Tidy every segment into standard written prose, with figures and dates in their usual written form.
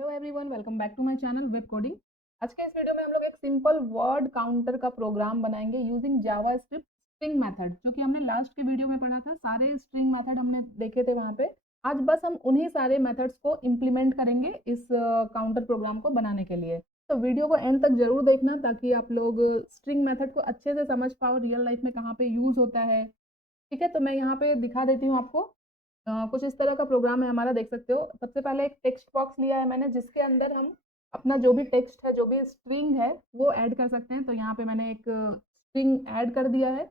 Hello everyone, welcome back to my channel web coding. आज के इस वीडियो में हम लोग एक सिंपल वर्ड काउंटर का प्रोग्राम बनाएंगे यूजिंग जावास्क्रिप्ट स्ट्रिंग मेथड, जो कि हमने लास्ट के वीडियो में पढ़ा था। सारे स्ट्रिंग मेथड हमने देखे थे वहाँ पे। आज बस हम उन्हीं सारे मेथड्स को इम्प्लीमेंट करेंगे इस काउंटर प्रोग्राम को बनाने के लिए। तो वीडियो को एंड तक जरूर देखना ताकि आप लोग स्ट्रिंग मेथड को अच्छे से समझ पाओ, रियल लाइफ में कहाँ पे यूज होता है। ठीक है, तो मैं यहाँ पे दिखा देती हूँ आपको। कुछ इस तरह का प्रोग्राम है हमारा, देख सकते हो। सबसे पहले एक टेक्स्ट बॉक्स लिया है मैंने, जिसके अंदर हम अपना जो भी टेक्स्ट है, जो भी स्ट्रिंग है, वो ऐड कर सकते हैं। तो यहाँ पे मैंने एक स्ट्रिंग ऐड कर दिया है।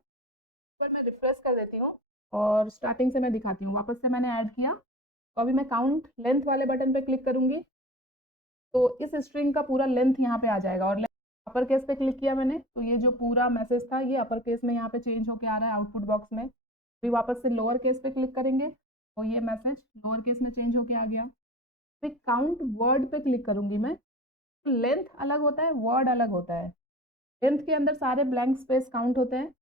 पर मैं रिफ्रेश कर देती हूँ और स्टार्टिंग से मैं दिखाती हूँ। वापस से मैंने ऐड किया, तो अभी मैं काउंट लेंथ वाले बटन पे क्लिक करूंगी तो इस स्ट्रिंग का पूरा लेंथ यहाँ पे आ जाएगा। और अपर केस पे क्लिक किया मैंने तो ये जो पूरा मैसेज था ये अपर केस में यहाँ पे चेंज होके आ रहा है आउटपुट बॉक्स में। फिर वापस से लोअर केस पे क्लिक करेंगे तो ये मैसेज लोअर केस में चेंज होके आ गया। फिर काउंट वर्ड पे क्लिक करूंगी मैं। तो लेंथ अलग होता है, वर्ड अलग होता है। लेंथ के अंदर सारे ब्लैंक स्पेस काउंट होते हैं,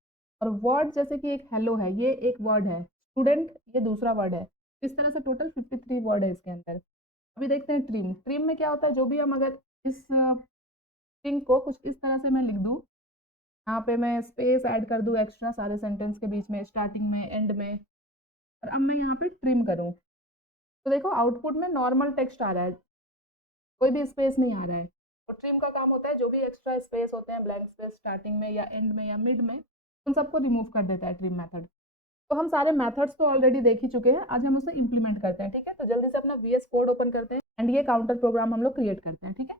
और वर्ड जैसे कि एक हेलो है, ये एक वर्ड है। स्टूडेंट ये दूसरा वर्ड है। इस तरह से टोटल 53 वर्ड है इसके अंदर। अभी देखते हैं ट्रिम। ट्रिम में क्या होता है, जो भी हम अगर इस स्ट्रिंग को कुछ इस तरह से मैं लिख दूँ, यहाँ पे मैं स्पेस ऐड कर दूँ एक्स्ट्रा सारे सेंटेंस के बीच में, स्टार्टिंग में, एंड में, और अब मैं यहाँ पे ट्रिम करूँ तो देखो आउटपुट में नॉर्मल टेक्स्ट आ रहा है, कोई भी स्पेस नहीं आ रहा है। तो ट्रिम का काम होता है जो भी एक्स्ट्रा स्पेस होते हैं, ब्लैंक स्पेस स्टार्टिंग में या एंड में या मिड में, उन सबको रिमूव कर देता है ट्रिम मेथड। तो हम सारे मेथड्स तो ऑलरेडी देख ही चुके हैं, आज हम उसे इंप्लीमेंट करते हैं। ठीक है, तो जल्दी से अपना VS कोड ओपन करते हैं एंड ये काउंटर प्रोग्राम हम लोग क्रिएट करते हैं। ठीक है,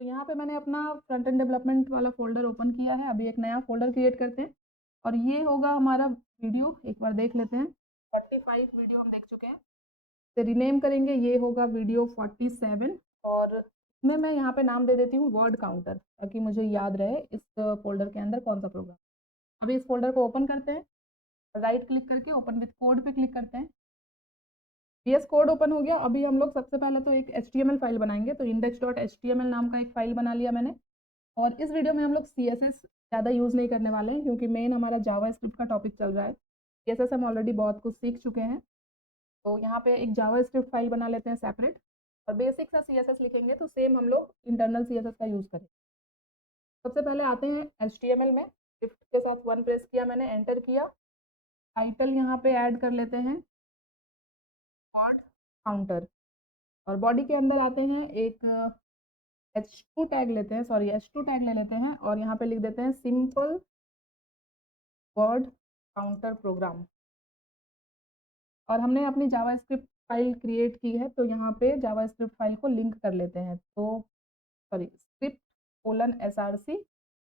तो यहाँ पे मैंने अपना फ्रंट एंड डेवलपमेंट वाला फोल्डर ओपन किया है। अभी एक नया फोल्डर क्रिएट करते हैं और ये होगा हमारा वीडियो। एक बार देख लेते हैं। 45 वीडियो हम देख चुके हैं, तो रीनेम करेंगे, ये होगा वीडियो 47। और इसमें मैं यहाँ पे नाम दे देती हूँ वर्ड काउंटर, ताकि मुझे याद रहे इस फोल्डर के अंदर कौन सा प्रोग्राम। अभी इस फोल्डर को ओपन करते हैं, राइट क्लिक करके ओपन विथ कोड पे क्लिक करते हैं। VS कोड ओपन हो गया। अभी हम लोग सबसे पहले तो एक HTML फाइल बनाएंगे। तो index.html नाम का एक फाइल बना लिया मैंने। और इस वीडियो में हम लोग CSS ज़्यादा यूज़ नहीं करने वाले हैं, क्योंकि मेन हमारा जावास्क्रिप्ट का टॉपिक चल रहा है। CSS हम ऑलरेडी बहुत कुछ सीख चुके हैं। तो यहाँ पे एक जावास्क्रिप्ट फाइल बना लेते हैं सेपरेट, और बेसिक सा CSS लिखेंगे। तो सेम हम लोग इंटरनल CSS का यूज़ करें। सबसे पहले आते हैं HTML में। शिफ्ट के साथ 1 प्रेस किया मैंने, एंटर किया। टाइटल यहाँ पे ऐड कर लेते हैं वर्ड काउंटर। और बॉडी के अंदर आते हैं, एक H2 टैग लेते हैं, सॉरी H2 टैग ले लेते हैं, और यहाँ पे लिख देते हैं सिंपल वर्ड काउंटर प्रोग्राम। और हमने अपनी जावास्क्रिप्ट फाइल क्रिएट की है, तो यहाँ पे जावास्क्रिप्ट फाइल को लिंक कर लेते हैं। तो सॉरी, स्क्रिप्ट कोलन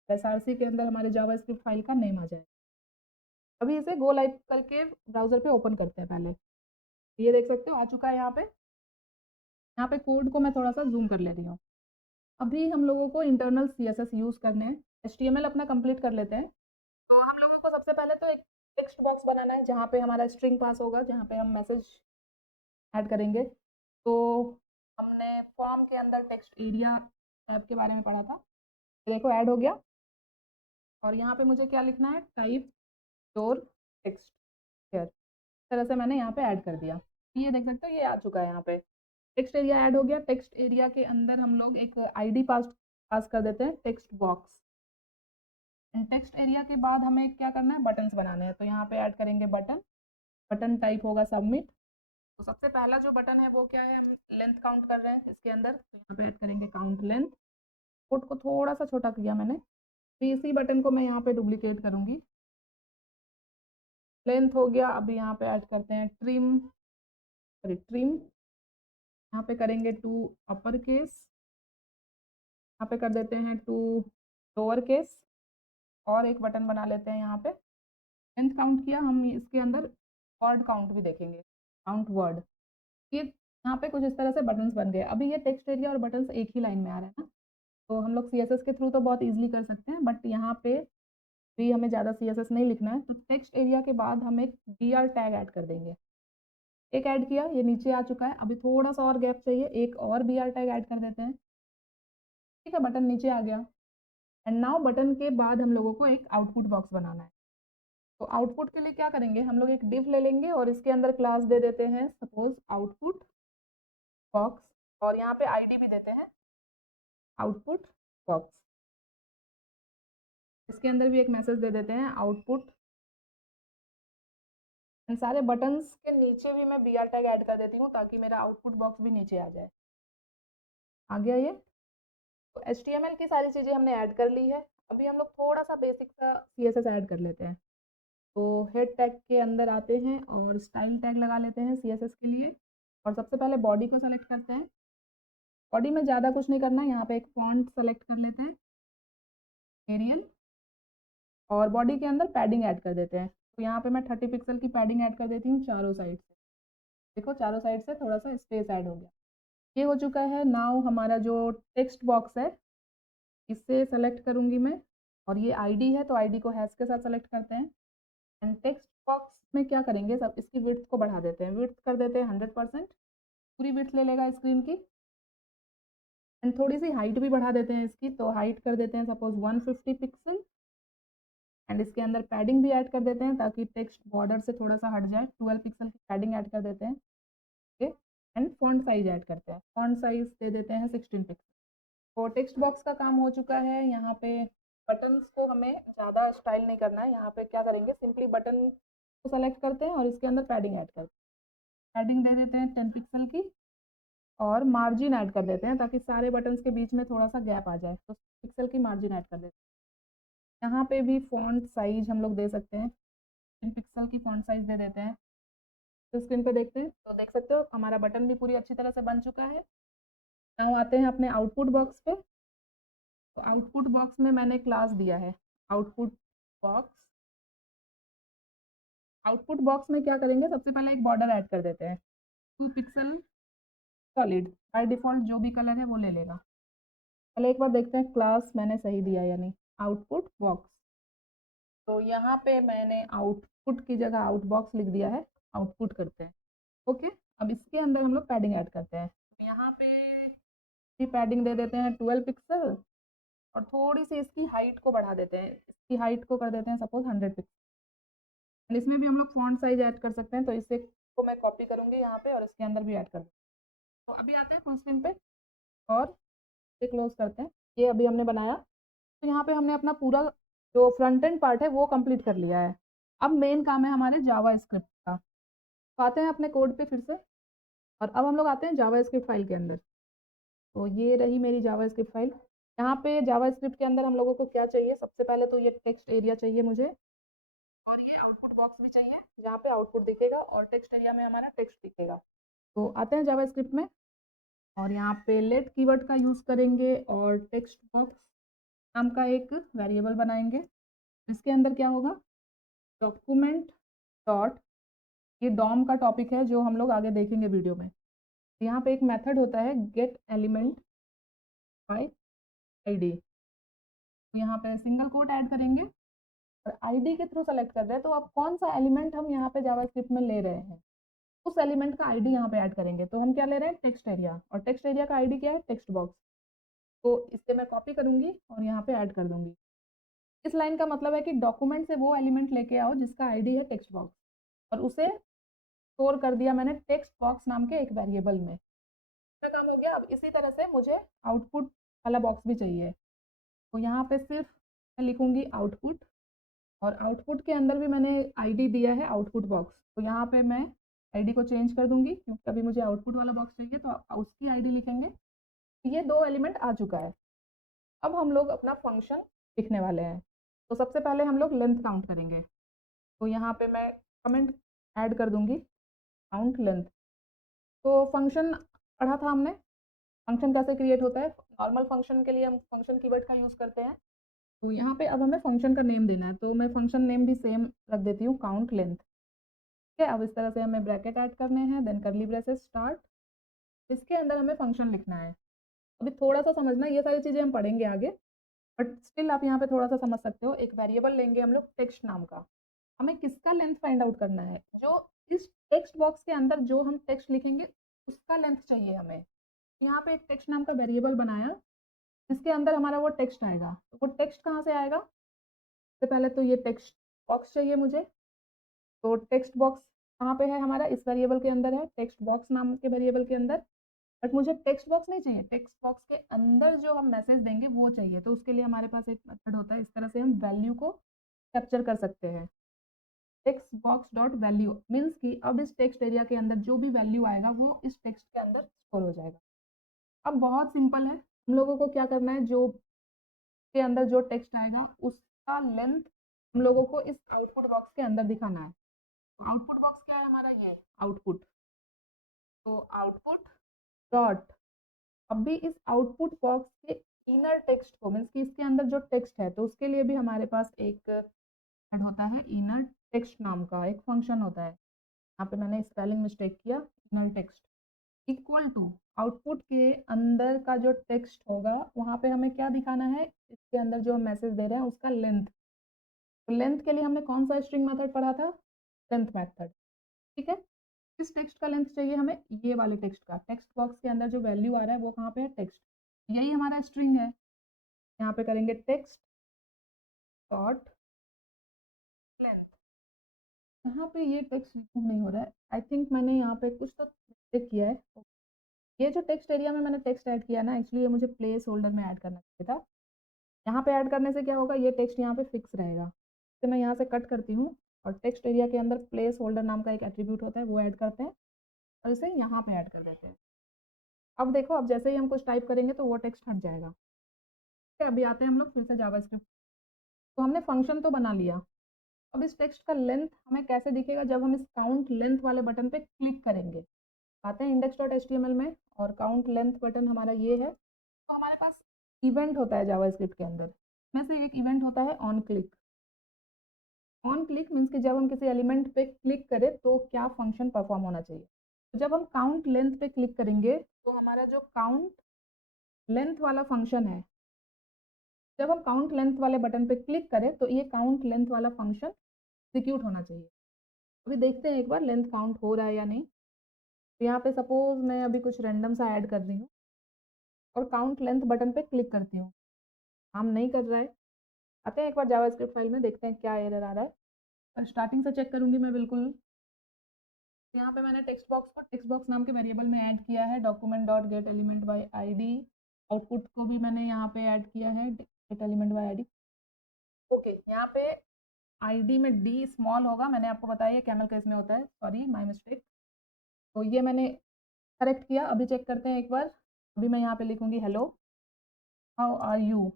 SRC के अंदर हमारे जावास्क्रिप्ट फाइल का नेम आ जाए। अभी इसे गो लाइव करके ब्राउजर पे ओपन करते हैं पहले। ये देख सकते हो आ चुका है यहाँ पे। यहाँ पे कोड को मैं थोड़ा सा जूम कर ले रही हूँ। अभी हम लोगों को इंटरनल CSS यूज़ करने हैं। HTML अपना कंप्लीट कर लेते हैं। तो हम लोगों को सबसे पहले तो एक टेक्स्ट बॉक्स बनाना है, जहाँ पे हमारा स्ट्रिंग पास होगा, जहाँ पे हम मैसेज ऐड करेंगे। तो हमने फॉर्म के अंदर टेक्स्ट एरिया टैब के बारे में पढ़ा था। तो देखो ऐड हो गया। और यहाँ पे मुझे क्या लिखना है, टाइप योर टेक्स्ट हियर। इस तरह से मैंने यहाँ पे ऐड कर दिया। ये देख सकते हो ये आ चुका है। यहाँ पे टेक्स्ट एरिया ऐड हो गया। टेक्स्ट एरिया के अंदर हम लोग एक ID पास पास कर देते हैं, टेक्स्ट बॉक्स। टेक्स्ट एरिया के बाद हमें क्या करना है, बटन्स बनाने हैं। तो यहाँ पे ऐड करेंगे बटन। बटन टाइप होगा सबमिट। तो सबसे पहला जो बटन है वो क्या है, हम लेंथ काउंट कर रहे हैं इसके अंदर। तो यहाँ पे ऐड करेंगे काउंट लेंथ। कोड को थोड़ा सा छोटा किया मैंने। तो इसी बटन को मैं यहाँ पे डुप्लीकेट करूँगी। लेंथ हो गया। अभी यहाँ पे ऐड करते हैं ट्रिम। यहाँ पे करेंगे टू अपर केस, यहाँ पे कर देते हैं टू लोअर केस, और एक बटन बना लेते हैं यहाँ पे। लेंथ काउंट किया, हम इसके अंदर वर्ड काउंट भी देखेंगे, काउंट वर्ड। ये यहाँ पे कुछ इस तरह से बटन्स बन गए। अभी ये टेक्स्ट एरिया और बटन्स एक ही लाइन में आ रहे हैं ना। तो हम लोग CSS के थ्रू तो बहुत ईजिली कर सकते हैं, बट यहाँ पे भी हमें ज़्यादा CSS नहीं लिखना है। तो टेक्स्ट एरिया के बाद हम एक BR टैग ऐड कर देंगे। एक ऐड किया, ये नीचे आ चुका है। अभी थोड़ा सा और गैप चाहिए, एक और BR टैग ऐड कर देते हैं। ठीक है, बटन नीचे आ गया। एंड नाउ बटन के बाद हम लोगों को एक आउटपुट बॉक्स बनाना है। तो आउटपुट के लिए क्या करेंगे, हम लोग एक डिव ले लेंगे और इसके अंदर क्लास दे देते हैं, सपोज आउटपुट बॉक्स। और यहाँ पे आईडी भी देते हैं आउटपुट बॉक्स। इसके अंदर भी एक मैसेज दे देते हैं आउटपुट। इन सारे बटन्स के नीचे भी मैं br टैग ऐड कर देती हूँ ताकि मेरा आउटपुट बॉक्स भी नीचे आ जाए। आ गया ये। तो HTML की सारी चीज़ें हमने ऐड कर ली है। अभी हम लोग थोड़ा सा बेसिक सा CSS ऐड कर लेते हैं। तो हेड टैग के अंदर आते हैं और स्टाइल टैग लगा लेते हैं CSS के लिए। और सबसे पहले बॉडी को सेलेक्ट करते हैं। बॉडी में ज़्यादा कुछ नहीं करना है, यहाँ पे एक फॉन्ट सेलेक्ट कर लेते हैं एरियल, और बॉडी के अंदर पैडिंग ऐड कर देते हैं। तो यहाँ पे मैं 30 पिक्सल की पैडिंग ऐड कर देती हूँ चारों साइड से। देखो चारों साइड से थोड़ा सा स्पेस ऐड हो गया। ये हो चुका है। नाउ हमारा जो टेक्स्ट बॉक्स है इससे सेलेक्ट करूँगी मैं, और ये आईडी है तो आईडी को हैश के साथ सेलेक्ट करते हैं। एंड टेक्स्ट बॉक्स में क्या करेंगे, सब इसकी विड्थ को बढ़ा देते हैं। विड्थ कर देते हैं 100%, पूरी विड्थ ले लेगा स्क्रीन की। एंड थोड़ी सी हाइट भी बढ़ा देते हैं इसकी, तो हाइट कर देते हैं सपोज 150 पिक्सल। एंड इसके अंदर पैडिंग भी ऐड कर देते हैं ताकि टेक्स्ट बॉर्डर से थोड़ा सा हट जाए। 12 पिक्सल की पैडिंग ऐड कर देते हैं। Okay. And font size add करते हैं। फॉन्ट साइज दे देते हैं 16 पिक्सल। तो टेक्स्ट बॉक्स का काम हो चुका है। यहाँ पे बटन्स को हमें ज़्यादा स्टाइल नहीं करना है। यहाँ पे क्या करेंगे, सिंपली बटन को सेलेक्ट करते हैं और इसके अंदर पैडिंग ऐड करते हैं। पैडिंग दे देते हैं 10 पिक्सल की, और मार्जिन ऐड कर देते हैं ताकि सारे बटन्स के बीच में थोड़ा सा गैप आ जाए। तो पिक्सल की मार्जिन ऐड कर देते हैं। यहाँ पे भी फॉन्ट साइज हम लोग दे सकते हैं, 10 पिक्सल की फॉन्ट साइज दे देते हैं। तो स्क्रीन पे देखते हैं तो देख सकते हो हमारा बटन भी पूरी अच्छी तरह से बन चुका है। अब आते हैं अपने आउटपुट बॉक्स पे। तो आउटपुट बॉक्स में मैंने क्लास दिया है आउटपुट बॉक्स। आउटपुट बॉक्स में क्या करेंगे, सबसे पहले एक बॉर्डर ऐड कर देते हैं 2 पिक्सल सॉलिड। बाय डिफ़ॉल्ट जो भी कलर है वो ले लेगा। पहले एक बार देखते हैं क्लास मैंने सही दिया या नहीं। आउटपुट बॉक्स, तो यहाँ पे मैंने आउटपुट की जगह आउट बॉक्स लिख दिया है। आउटपुट करते हैं। ओके। अब इसके अंदर हम लोग पैडिंग ऐड करते हैं। तो यहाँ पे भी पैडिंग दे देते हैं 12 पिक्सल, और थोड़ी सी इसकी हाइट को बढ़ा देते हैं। इसकी हाइट को कर देते हैं सपोज 100 पिक्सल। इसमें भी हम लोग फॉन्ट साइज ऐड कर सकते हैं, तो इसे को मैं कॉपी करूँगी यहाँ पे और इसके अंदर भी ऐड कर दूँगी। तो अभी आते हैं फुल स्क्रीन पे और इसे क्लोज करते हैं। ये अभी हमने बनाया। तो यहाँ पे हमने अपना पूरा जो फ्रंट एंड पार्ट है वो कंप्लीट कर लिया है। अब मेन काम है हमारे जावा स्क्रिप्ट का। तो आते हैं अपने कोड पे फिर से, और अब हम लोग आते हैं जावा स्क्रिप्ट फाइल के अंदर। तो ये रही मेरी जावा स्क्रिप्ट फाइल। यहाँ पे जावा स्क्रिप्ट के अंदर हम लोगों को क्या चाहिए, सबसे पहले तो ये टेक्स्ट एरिया चाहिए मुझे, और ये आउटपुट बॉक्स भी चाहिए जहाँ पे आउटपुट दिखेगा और टेक्स्ट एरिया में हमारा टेक्स्ट दिखेगा। तो आते हैं जावा स्क्रिप्ट में, और यहाँ पे लेट कीवर्ड का यूज़ करेंगे और टेक्स्ट बॉक्स नाम का एक वेरिएबल बनाएंगे। इसके अंदर क्या होगा, डॉक्यूमेंट डॉट, ये डॉम का टॉपिक है जो हम लोग आगे देखेंगे वीडियो में। यहाँ पे एक मेथड होता है गेट एलिमेंट बाय आईडी। तो यहाँ पे सिंगल कोट ऐड करेंगे और आईडी के थ्रू सेलेक्ट कर रहे हैं। तो अब कौन सा एलिमेंट हम यहाँ पे जावास्क्रिप्ट में ले रहे हैं, उस एलिमेंट का आईडी यहाँ पे ऐड करेंगे। तो हम क्या ले रहे हैं, टेक्स्ट एरिया, और टेक्स्ट एरिया का आईडी क्या है, टेक्स्ट बॉक्स। तो इससे मैं कॉपी करूँगी और यहाँ पे ऐड कर दूँगी। इस लाइन का मतलब है कि डॉक्यूमेंट से वो एलिमेंट लेके आओ जिसका आईडी है टेक्स्ट बॉक्स, और उसे स्टोर कर दिया मैंने टेक्स्ट बॉक्स नाम के एक वेरिएबल में। इसका काम हो गया। अब इसी तरह से मुझे आउटपुट वाला बॉक्स भी चाहिए। तो यहाँ पे सिर्फ मैं लिखूँगी आउटपुट, और आउटपुट के अंदर भी मैंने आईडी दिया है आउटपुट बॉक्स। तो यहाँ पे मैं आईडी को चेंज कर दूँगी क्योंकि अभी मुझे आउटपुट वाला बॉक्स चाहिए, तो उसकी आईडी लिखेंगे। तो ये 2 एलिमेंट आ चुका है। अब हम लोग अपना फंक्शन लिखने वाले हैं। तो सबसे पहले हम लोग लेंथ काउंट करेंगे। तो यहाँ पे मैं कमेंट ऐड कर दूँगी काउंट लेंथ। तो फंक्शन पढ़ा था हमने, फंक्शन कैसे क्रिएट होता है। नॉर्मल फंक्शन के लिए हम फंक्शन कीवर्ड का यूज़ करते हैं। तो यहाँ पे अब हमें फंक्शन का नेम देना है, तो मैं फंक्शन नेम भी सेम रख देती हूँ, काउंट लेंथ। ठीक है। अब इस तरह से हमें ब्रैकेट ऐड करने हैं, देन कर्ली ब्रेसेस स्टार्ट। इसके अंदर हमें फंक्शन लिखना है। अभी थोड़ा सा समझना, ये सारी चीज़ें हम पढ़ेंगे आगे, बट स्टिल आप यहाँ पे थोड़ा सा समझ सकते हो। एक वेरिएबल लेंगे हम लोग टेक्स्ट नाम का, हमें किसका लेंथ फाइंड आउट करना है, जो इस टेक्स्ट बॉक्स के अंदर जो हम टेक्स्ट लिखेंगे उसका लेंथ चाहिए हमें। यहाँ पे एक टेक्स्ट नाम का वेरिएबल बनाया जिसके अंदर हमारा वो टेक्स्ट आएगा। तो वो टेक्स्ट कहाँ से आएगा, सबसे पहले तो ये टेक्स्ट बॉक्स चाहिए मुझे। तो टेक्स्ट बॉक्स कहाँ पे है हमारा, इस वेरिएबल के अंदर है, टेक्स्ट बॉक्स नाम के वेरिएबल के अंदर। बट मुझे टेक्स्ट बॉक्स नहीं चाहिए, टेक्स्ट बॉक्स के अंदर जो हम मैसेज देंगे वो चाहिए। तो उसके लिए हमारे पास एक मेथड होता है, इस तरह से हम वैल्यू को कैप्चर कर सकते हैं। Text box dot value means कि अब इस टेक्स्ट एरिया के अंदर जो भी वैल्यू आएगा वो इस टेक्स्ट के अंदर स्टोर हो जाएगा। अब बहुत सिंपल है, हम लोगों को क्या करना है, जो के अंदर जो टेक्स्ट आएगा उसका लेंथ हम लोगों को इस आउटपुट बॉक्स के अंदर दिखाना है। तो आउटपुट बॉक्स क्या है हमारा, ये आउटपुट। तो आउटपुट डॉट, अब भी इस आउटपुट बॉक्स के इनर टेक्स्ट को मीन्स कि इसके अंदर जो टेक्स्ट है तो उसके लिए भी हमारे पास एक मेथड होता है, इनर टेक्स्ट नाम का एक फंक्शन होता है। यहाँ पे मैंने स्पेलिंग मिस्टेक किया, inner text equal to output के अंदर का जो टेक्स्ट होगा वहाँ पे हमें क्या दिखाना है, इसके अंदर जो हम मैसेज दे रहे हैं उसका लेंथ। तो लेंथ के लिए हमने कौन सा स्ट्रिंग मेथड पढ़ा था, लेंथ मेथड। ठीक है, किस टेक्स्ट का लेंथ चाहिए हमें, ये वाले टेक्स्ट का। टेक्स्ट बॉक्स के अंदर जो वैल्यू आ रहा है वो कहाँ पे है, टेक्स्ट, यही हमारा स्ट्रिंग है। यहाँ पे करेंगे टेक्स्ट डॉट लेंथ। यहाँ पे ये टेक्स्ट रिमूव नहीं हो रहा है, आई थिंक मैंने यहाँ पे कुछ तो मिस्टेक किया है। ये जो टेक्स्ट एरिया में मैंने टेक्स्ट ऐड किया ना, एक्चुअली ये मुझे प्लेस होल्डर में ऐड करना चाहिए था। यहाँ पे ऐड करने से क्या होगा, ये टेक्स्ट यहाँ पे फिक्स रहेगा। तो मैं यहाँ से कट करती हूँ और टेक्स्ट एरिया के अंदर प्लेस होल्डर नाम का एक एट्रीब्यूट होता है, वो ऐड करते हैं और इसे यहाँ पे ऐड कर देते हैं। अब देखो, अब जैसे ही हम कुछ टाइप करेंगे तो वो टेक्स्ट हट जाएगा। ठीक है, अभी आते हैं हम लोग फिर से जावास्क्रिप्ट। तो हमने फंक्शन तो बना लिया, अब इस टेक्स्ट का लेंथ हमें कैसे दिखेगा, जब हम इस काउंट लेंथ वाले बटन पे क्लिक करेंगे। आते हैं index.html में और काउंट लेंथ बटन हमारा ये है। तो हमारे पास इवेंट होता है जावास्क्रिप्ट के अंदर, में से एक इवेंट होता है on click. On click means कि जब हम किसी एलिमेंट पे क्लिक करें तो क्या फंक्शन परफॉर्म होना चाहिए। तो जब हम काउंट लेंथ पे क्लिक करेंगे तो हमारा जो काउंट लेंथ वाला फंक्शन है, जब हम काउंट लेंथ वाले बटन पे क्लिक करें तो ये काउंट लेंथ वाला फंक्शन एग्जीक्यूट होना चाहिए। अभी देखते हैं एक बार लेंथ काउंट हो रहा है या नहीं। तो यहाँ पे सपोज मैं अभी कुछ रैंडम सा ऐड कर रही हूँ और काउंट लेंथ बटन पे क्लिक करती हूँ, काम नहीं कर रहा है। आते हैं एक बार जावास्क्रिप्ट फाइल में, देखते हैं क्या एरर आ रहा है। और स्टार्टिंग से चेक करूँगी मैं बिल्कुल। यहाँ पे मैंने टेक्स्ट बॉक्स को टेक्स्ट बॉक्स नाम के वेरिएबल में ऐड किया है, document dot gate element by ID. Output को भी मैंने यहाँ पे ऐड किया है, gate element by ID. Okay, यहाँ पे आईडी में डी स्मॉल होगा, मैंने आपको बताया ये कैमल केस में होता है, सॉरी माय मिस्टेक। तो ये मैंने करेक्ट किया। अभी चेक करते हैं एक बार। अभी मैं यहाँ पे लिखूंगी हेलो हाउ आर यू।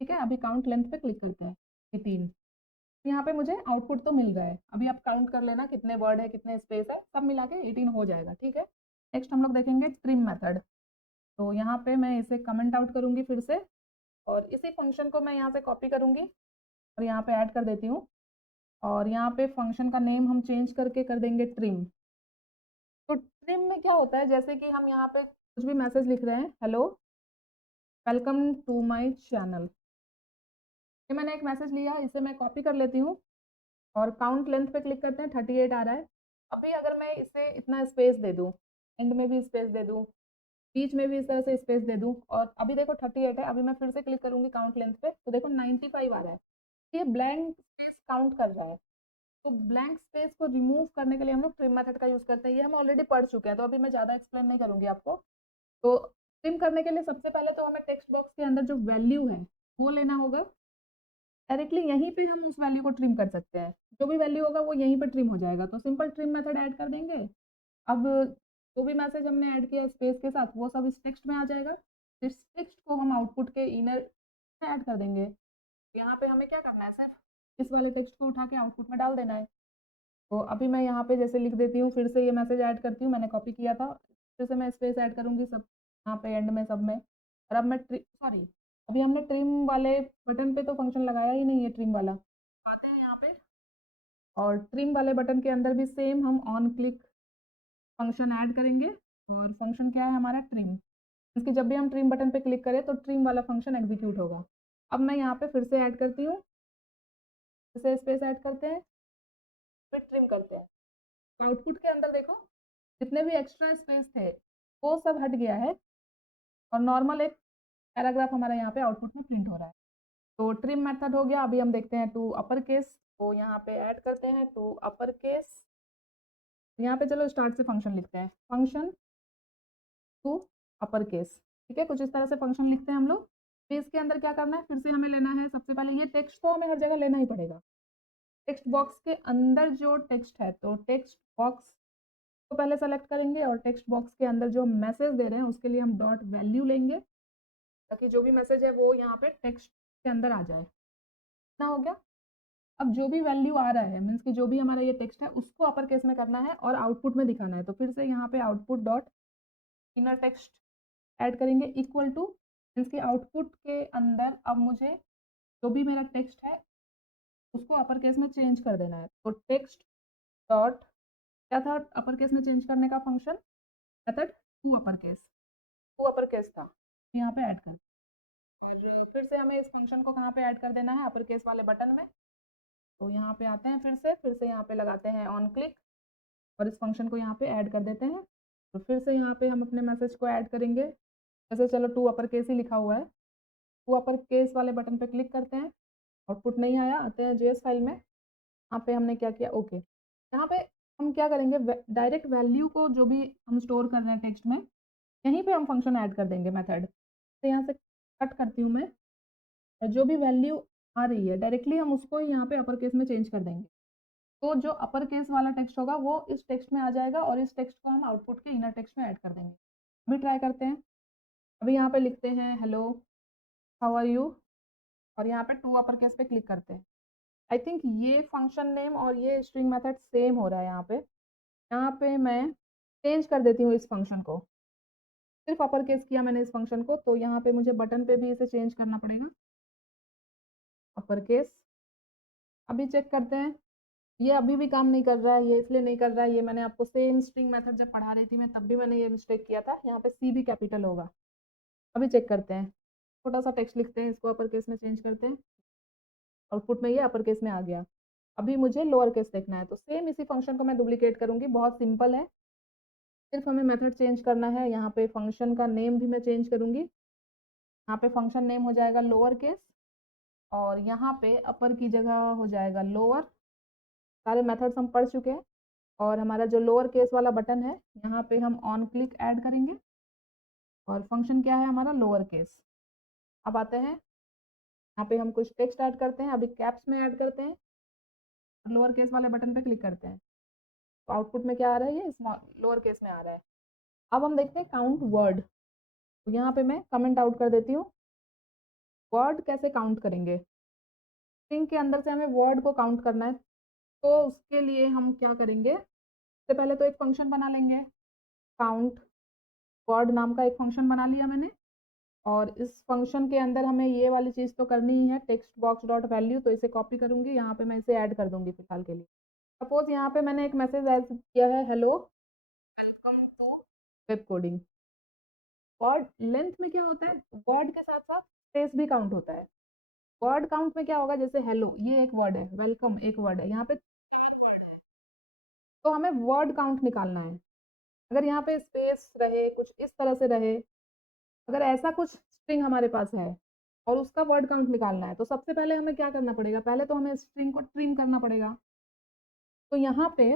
ठीक है, अभी काउंट लेंथ पे क्लिक करते हैं, 18। यहाँ पे मुझे आउटपुट तो मिल रहा है। अभी आप काउंट कर लेना कितने वर्ड है कितने स्पेस है, सब मिला के 18 हो जाएगा। ठीक है, नेक्स्ट हम लोग देखेंगे ट्रिम मेथड। तो यहाँ पे मैं इसे कमेंट आउट करूँगी फिर से और इसी फंक्शन को मैं यहाँ से कॉपी करूँगी और यहाँ पे ऐड कर देती हूँ। और यहाँ पे फंक्शन का नेम हम चेंज करके कर देंगे ट्रिम। तो ट्रिम में क्या होता है, जैसे कि हम यहाँ पे कुछ भी मैसेज लिख रहे हैं, hello welcome to my channel. ये मैंने एक मैसेज लिया, इसे मैं कॉपी कर लेती हूँ और काउंट लेंथ पे क्लिक करते हैं, 38 आ रहा है। अभी अगर मैं इसे इतना स्पेस दे दूँ, एंड में भी स्पेस दे दूँ, बीच में भी इस तरह से स्पेस दे दूँ, और अभी देखो 38 है। अभी मैं फिर से क्लिक करूँगी काउंट लेंथ पे तो देखो 95 आ रहा है। ये ब्लैंक स्पेस काउंट कर रहा है। तो ब्लैंक स्पेस को रिमूव करने के लिए हम लोग ट्रिम मेथड का यूज़ करते हैं, ये हम ऑलरेडी पढ़ चुके हैं तो अभी मैं ज़्यादा एक्सप्लेन नहीं करूँगी आपको। तो ट्रिम करने के लिए सबसे पहले तो हमें टेक्स्ट बॉक्स के अंदर जो वैल्यू है वो लेना होगा। डायरेक्टली यहीं पे हम उस वैल्यू को ट्रिम कर सकते हैं, जो भी वैल्यू होगा वो यहीं पे ट्रिम हो जाएगा। तो सिंपल ट्रिम मेथड ऐड कर देंगे। अब जो भी मैसेज हमने ऐड किया स्पेस के साथ वो सब इस टेक्स्ट में आ जाएगा। इस टेक्स्ट को हम आउटपुट के इनर में ऐड कर देंगे। यहाँ पे हमें क्या करना है, सिर्फ इस वाले टेक्स्ट को उठा के आउटपुट में डाल देना है। तो अभी मैं यहाँ पे जैसे लिख देती हूँ, फिर से ये मैसेज ऐड करती हूँ, मैंने कॉपी किया था, फिर से मैं स्पेस ऐड करूँगी सब यहाँ पे एंड में सब में। और अब मैं सॉरी, अभी हमने ट्रिम वाले बटन पे तो फंक्शन लगाया ही नहीं है ट्रिम वाला। आते हैं यहाँ पे और ट्रिम वाले बटन के अंदर भी सेम हम ऑन क्लिक फंक्शन ऐड करेंगे। और फंक्शन क्या है हमारा, ट्रिम। इसकी जब भी हम ट्रिम बटन पे क्लिक करें तो ट्रिम वाला फंक्शन एग्जीक्यूट होगा। अब मैं यहाँ पे फिर से ऐड करती हूँ, फिर से स्पेस ऐड करते हैं, फिर ट्रिम करते हैं। आउटपुट के अंदर देखो जितने भी एक्स्ट्रा स्पेस थे वो सब हट गया है और नॉर्मल एक पैराग्राफ हमारा यहाँ पे आउटपुट में प्रिंट हो रहा है। तो ट्रिम मेथड हो गया। अभी हम देखते हैं टू अपर केस, तो यहाँ पे ऐड करते हैं टू अपर केस। यहाँ पे चलो स्टार्ट से फंक्शन लिखते हैं, फंक्शन टू अपर केस। ठीक है, कुछ इस तरह से फंक्शन लिखते हैं हम लोग। फिर इसके अंदर क्या करना है, फिर से हमें लेना है सबसे पहले ये टेक्स्ट तो हमें हर जगह लेना ही पड़ेगा। टेक्स्ट बॉक्स के अंदर जो टेक्स्ट है तो टेक्स्ट बॉक्स को पहले सेलेक्ट करेंगे और टेक्स्ट बॉक्स के अंदर जो मैसेज दे रहे हैं उसके लिए हम डॉट वैल्यू लेंगे, ताकि जो भी मैसेज है वो यहाँ पे टेक्स्ट के अंदर आ जाए। ना हो गया। अब जो भी वैल्यू आ रहा है मीन्स कि जो भी हमारा ये टेक्स्ट है उसको अपर केस में करना है और आउटपुट में दिखाना है। तो फिर से यहाँ पे output dot inner text add करेंगे इक्वल टू मीन्स कि आउटपुट के अंदर अब मुझे जो भी मेरा टेक्स्ट है उसको अपर केस में चेंज कर देना है। तो टेक्स्ट डॉट क्या था अपर केस में चेंज करने का function, method to upper case था, यहाँ पे ऐड कर। और फिर से हमें इस फंक्शन को कहाँ पे ऐड कर देना है, अपर केस वाले बटन में। तो यहाँ पे आते हैं, फिर से यहाँ पे लगाते हैं ऑन क्लिक और इस फंक्शन को यहाँ पे ऐड कर देते हैं। तो फिर से यहाँ पे हम अपने मैसेज को ऐड करेंगे। वैसे चलो टू अपर केस ही लिखा हुआ है, टू अपर केस वाले बटन पे क्लिक करते हैं। आउटपुट नहीं आया, आते हैं जेएस फाइल में। यहाँ पे हमने क्या किया, ओके। यहाँ पे हम क्या करेंगे, डायरेक्ट वैल्यू को जो भी हम स्टोर कर रहे हैं टेक्स्ट में, यहीं पे हम फंक्शन ऐड कर देंगे मेथड। तो यहाँ से कट करती हूँ मैं, और जो भी वैल्यू आ रही है डायरेक्टली हम उसको यहाँ पे अपर केस में चेंज कर देंगे। तो जो अपर केस वाला टेक्स्ट होगा वो इस टेक्स्ट में आ जाएगा और इस टेक्स्ट को हम आउटपुट के इनर टेक्स्ट में ऐड कर देंगे। अभी ट्राई करते हैं। अभी यहाँ पे लिखते हैं हेलो हाउ आर यू और यहाँ पे टू अपर केस पे क्लिक करते हैं। आई थिंक ये फंक्शन नेम और ये स्ट्रिंग मेथड सेम हो रहा है यहाँ पे। यहाँ पे मैं चेंज कर देती हूँ इस फंक्शन को, सिर्फ अपर केस किया मैंने इस फंक्शन को, तो यहाँ पे मुझे बटन पे भी इसे चेंज करना पड़ेगा अपर केस। अभी चेक करते हैं, ये अभी भी काम नहीं कर रहा है। ये इसलिए नहीं कर रहा है, ये मैंने आपको सेम स्ट्रिंग मेथड जब पढ़ा रही थी मैं तब भी मैंने ये मिस्टेक किया था। यहाँ पे सी भी कैपिटल होगा। अभी चेक करते हैं, छोटा सा टेक्स्ट लिखते हैं, इसको अपर केस में चेंज करते हैं। आउटपुट में ये अपर केस में आ गया। अभी मुझे लोअर केस देखना है, तो सेम इसी फंक्शन को मैं डुप्लीकेट करूंगी। बहुत सिंपल है, सिर्फ हमें मेथड चेंज करना है। यहाँ पे फंक्शन का नेम भी मैं चेंज करूंगी। यहाँ पे फंक्शन नेम हो जाएगा लोअर केस और यहाँ पे अपर की जगह हो जाएगा लोअर। सारे मेथड्स हम पढ़ चुके हैं और हमारा जो लोअर केस वाला बटन है यहाँ पे हम ऑन क्लिक ऐड करेंगे और फंक्शन क्या है हमारा लोअर केस। अब आते हैं यहाँ पे हम कुछ टेक्स्ट ऐड करते हैं, अभी कैप्स में ऐड करते हैं और लोअर केस वाले बटन पे क्लिक करते हैं। तो आउटपुट में क्या आ रहा है, ये स्मॉल लोअर केस में आ रहा है। अब हम देखते हैं काउंट वर्ड। तो यहाँ पे मैं कमेंट आउट कर देती हूँ। वर्ड कैसे काउंट करेंगे, स्ट्रिंग के अंदर से हमें वर्ड को काउंट करना है। तो उसके लिए हम क्या करेंगे, सबसे पहले तो एक फंक्शन बना लेंगे, काउंट वर्ड नाम का एक फंक्शन बना लिया मैंने। और इस फंक्शन के अंदर हमें ये वाली चीज़ तो करनी ही है, टेक्स्ट बॉक्स डॉट वैल्यू। तो इसे कॉपी करूंगी, यहाँ पे मैं इसे ऐड कर दूंगी फिलहाल के लिए। सपोज यहाँ पे मैंने एक मैसेज ऐड किया है, hello welcome to web coding. Word length में क्या होता है, वर्ड के साथ साथ स्पेस भी काउंट होता है। वर्ड काउंट में क्या होगा, जैसे हेलो ये एक वर्ड है, वेलकम एक वर्ड है, यहाँ पे तीन वर्ड है। तो हमें वर्ड काउंट निकालना है। अगर यहाँ पे स्पेस रहे, कुछ इस तरह से रहे, अगर ऐसा कुछ स्ट्रिंग हमारे पास है और उसका वर्ड काउंट निकालना है, तो सबसे पहले हमें क्या करना पड़ेगा, पहले तो हमें स्ट्रिंग को ट्रिम करना पड़ेगा। तो यहाँ पे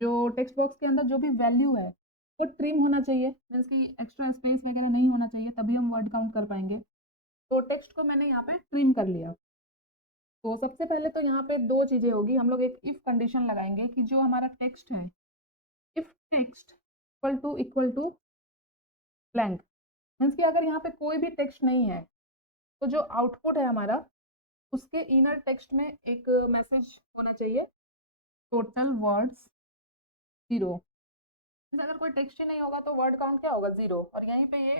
जो टेक्स्ट बॉक्स के अंदर जो भी वैल्यू है वो ट्रिम होना चाहिए, मीन्स कि एक्स्ट्रा स्पेस वगैरह नहीं होना चाहिए, तभी हम वर्ड काउंट कर पाएंगे। तो टेक्स्ट को मैंने यहाँ पे ट्रिम कर लिया। तो सबसे पहले तो यहाँ पे दो चीज़ें होगी, हम लोग एक इफ कंडीशन लगाएंगे कि जो हमारा टेक्स्ट है, if text equal to blank, means कि अगर यहाँ पे कोई भी टेक्स्ट नहीं है तो जो आउटपुट है हमारा उसके इनर टेक्स्ट में एक मैसेज होना चाहिए, टोटल वर्ड्स 0। अगर कोई टेक्स्ट ही नहीं होगा तो वर्ड काउंट क्या होगा, 0। और यहीं पे ये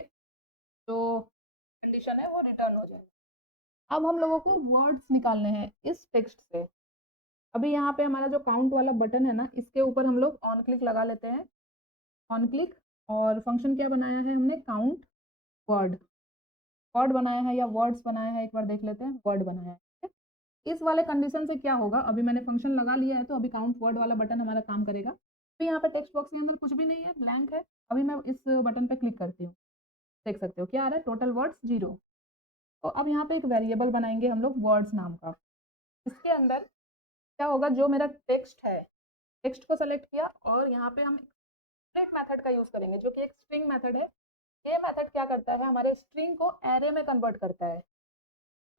जो कंडीशन है वो रिटर्न हो जाएगा। अब हम लोगों को वर्ड्स निकालने हैं इस टेक्स्ट से। अभी यहाँ पे हमारा जो काउंट वाला बटन है ना, इसके ऊपर हम लोग ऑन क्लिक लगा लेते हैं, ऑन क्लिक। और फंक्शन क्या बनाया है हमने, काउंट वर्ड। वर्ड बनाया है या वर्ड्स बनाया है, एक बार देख लेते हैं, वर्ड बनाया है। ठीक है? इस वाले कंडीशन से क्या होगा, अभी मैंने फंक्शन लगा लिया है तो अभी काउंट वर्ड वाला बटन हमारा काम करेगा। तो यहाँ पे टेक्स्ट बॉक्स के अंदर कुछ भी नहीं है, ब्लैंक है। अभी मैं इस बटन पे क्लिक करती हूँ, देख सकते हो क्या आ रहा है, टोटल वर्ड्स 0। तो अब यहाँ पे एक वेरिएबल बनाएंगे हम लोग वर्ड्स नाम का। इसके अंदर क्या होगा, जो मेरा टेक्स्ट है, टेक्स्ट को सेलेक्ट किया और यहाँ पे हम स्प्लिट मेथड का यूज करेंगे जो कि एक स्ट्रिंग मेथड है। ये मेथड क्या करता है, हमारे स्ट्रिंग को एरे में कन्वर्ट करता है।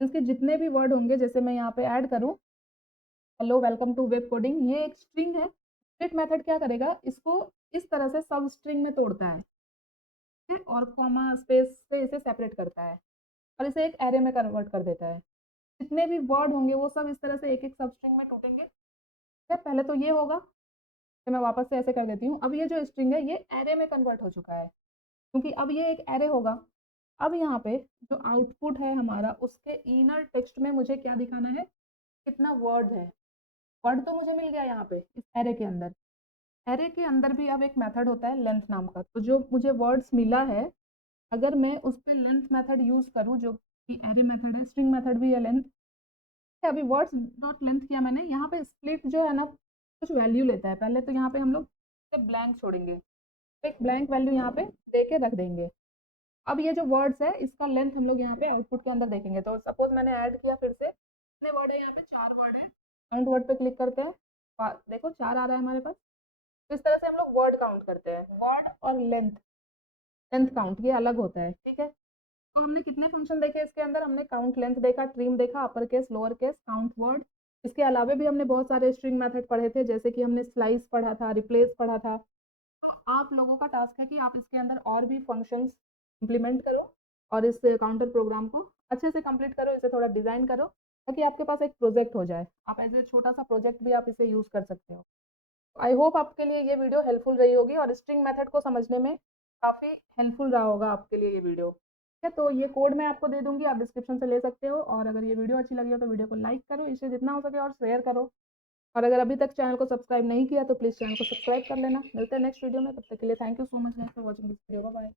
इसके जितने भी वर्ड होंगे, जैसे मैं यहाँ पे ऐड करूँ, hello welcome to web coding, ये एक स्ट्रिंग है। स्प्लिट मेथड क्या करेगा, इसको इस तरह से सब स्ट्रिंग में तोड़ता है, ठीक है? और कॉमा स्पेस से इसे सेपरेट करता है और इसे एक एरे में कन्वर्ट कर देता है। जितने भी वर्ड होंगे वो सब इस तरह से एक एक सब स्ट्रिंग में टूटेंगे, ठीक है? पहले तो ये होगा, तो मैं वापस से ऐसे कर देती हूँ। अब ये जो स्ट्रिंग है ये एरे में कन्वर्ट हो चुका है, क्योंकि अब ये एक एरे होगा। अब यहाँ पे जो आउटपुट है हमारा, उसके इनर टेक्स्ट में मुझे क्या दिखाना है, कितना वर्ड है। वर्ड तो मुझे मिल गया यहाँ पे इस एरे के अंदर। एरे के अंदर भी अब एक मेथड होता है लेंथ नाम का। तो जो मुझे वर्ड्स मिला है, अगर मैं उस पर लेंथ मेथड यूज करूँ, जो कि एरे मेथड है, स्ट्रिंग मेथड भी है लेंथ। अभी वर्ड्स डॉट लेंथ किया मैंने, यहाँ पे स्प्लिट जो है ना कुछ वैल्यू लेता है। पहले तो यहाँ पे हम लोग ब्लैंक छोड़ेंगे, एक ब्लैंक वैल्यू यहाँ पे दे के रख देंगे। अब ये जो वर्ड्स है इसका लेंथ हम लोग यहाँ पे आउटपुट के अंदर देखेंगे। तो सपोज मैंने ऐड किया, फिर से कितने वर्ड है यहाँ पे, 4 वर्ड है। काउंट वर्ड पे क्लिक करते हैं, देखो 4 आ रहा है हमारे पास। तो इस तरह से हम लोग वर्ड काउंट करते हैं। वर्ड और लेंथ, लेंथ काउंट ये अलग होता है, ठीक है? तो हमने कितने फंक्शन देखे इसके अंदर, हमने काउंट लेंथ देखा, ट्रिम देखा, upper case, lower case, count word. इसके अलावा भी हमने बहुत सारे स्ट्रिंग मेथड पढ़े थे, जैसे कि हमने स्लाइस पढ़ा था, रिप्लेस पढ़ा था। आप लोगों का टास्क है कि आप इसके अंदर और भी फंक्शंस इम्प्लीमेंट करो और इस काउंटर प्रोग्राम को अच्छे से कंप्लीट करो, इसे थोड़ा डिज़ाइन करो, ताकि आपके पास एक प्रोजेक्ट हो जाए। आप एज ए छोटा सा प्रोजेक्ट भी आप इसे यूज़ कर सकते हो। आई होप आपके लिए ये वीडियो हेल्पफुल रही होगी और स्ट्रिंग मेथड को समझने में काफ़ी हेल्पफुल रहा होगा आपके लिए ये वीडियो, ठीक है? तो ये कोड मैं आपको दे दूंगी, आप डिस्क्रिप्शन से ले सकते हो। और अगर ये वीडियो अच्छी लगी हो तो वीडियो को लाइक करो, इसे जितना हो सके और शेयर करो। और अगर अभी तक चैनल को सब्सक्राइब नहीं किया तो प्लीज़ चैनल को सब्सक्राइब कर लेना। मिलते हैं नेक्स्ट वीडियो में, तब तक के लिए thank you so much for watching this video. Bye bye.